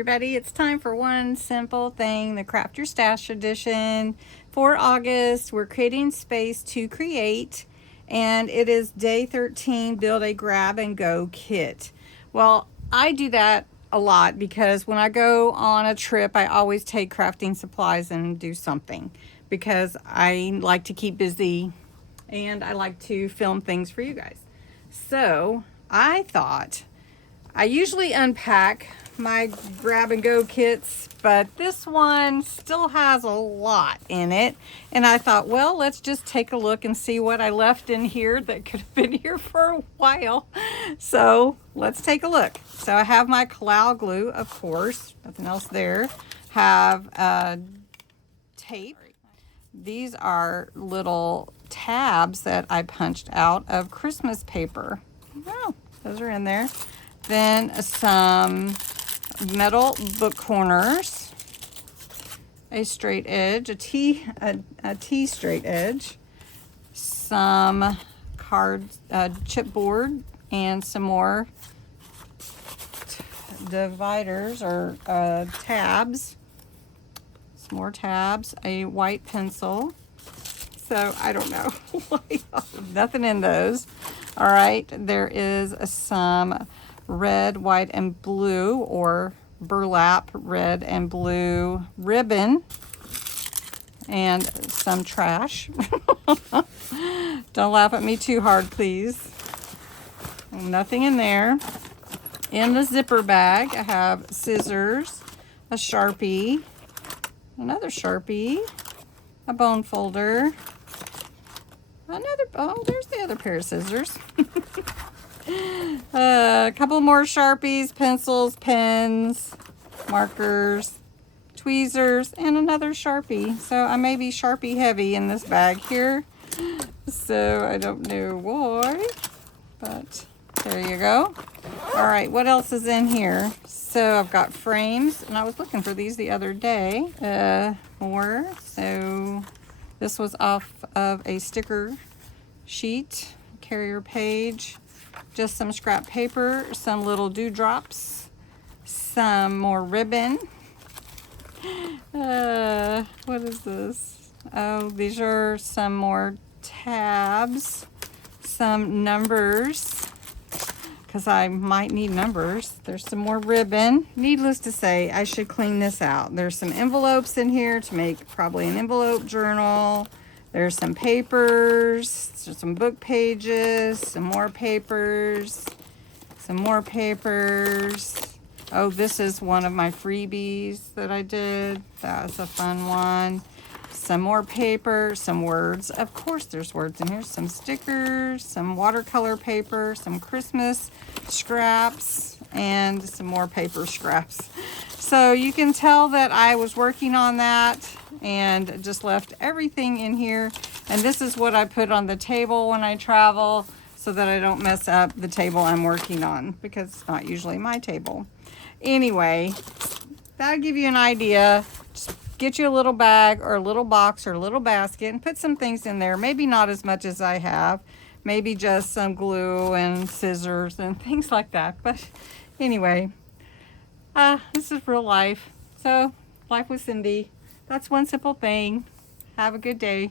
everybody, it's time for one simple thing, the Craft Your Stash edition for August. We're creating space to create, and it is day 13, build a grab and go kit. Well, I do that a lot because when I go on a trip, I always take crafting supplies and do something because I like to keep busy and I like to film things for you guys. So I thought, I usually unpack my grab and go kits, but this one still has a lot in it. And I thought, well, let's just take a look and see what I left in here that could have been here for a while. So let's take a look. So I have my Cloud glue, of course, nothing else there. Have tape. These are little tabs that I punched out of Christmas paper. Oh, those are in there. Then some metal book corners, a straight edge, a T straight edge, some card chipboard, and some more dividers or tabs. Some more tabs, a white pencil. So I don't know, nothing in those. All right, there is some red, white, and blue, or burlap red and blue ribbon, and some trash. Don't laugh at me too hard, please. Nothing in there. In the zipper bag, I have scissors, a Sharpie, another Sharpie, a bone folder, oh, there's the other pair of scissors. A couple more Sharpies, pencils, pens, markers, tweezers, and another Sharpie. So I may be Sharpie heavy in this bag here. So I don't know why, but there you go. All right, what else is in here? So I've got frames, and I was looking for these the other day. More. So this was off of a sticker sheet, carrier page. Just some scrap paper, some little dewdrops, some more ribbon. What is this? Oh, these are some more tabs, some numbers, because I might need numbers. There's some more ribbon. Needless to say, I should clean this out. There's some envelopes in here to make probably an envelope journal. There's some papers, there's some book pages, some more papers, some more papers. Oh, this is one of my freebies that I did. That was a fun one. Some more paper, some words. Of course there's words in here. Some stickers, some watercolor paper, some Christmas scraps, and some more paper scraps. So you can tell that I was working on that and just left everything in here. And this is what I put on the table when I travel so that I don't mess up the table I'm working on, because it's not usually my table. Anyway, that'll give you an idea. Just get you a little bag or a little box or a little basket and put some things in there. Maybe not as much as I have. Maybe just some glue and scissors and things like that. But anyway, this is real life. So, life with Cindy. That's one simple thing. Have a good day.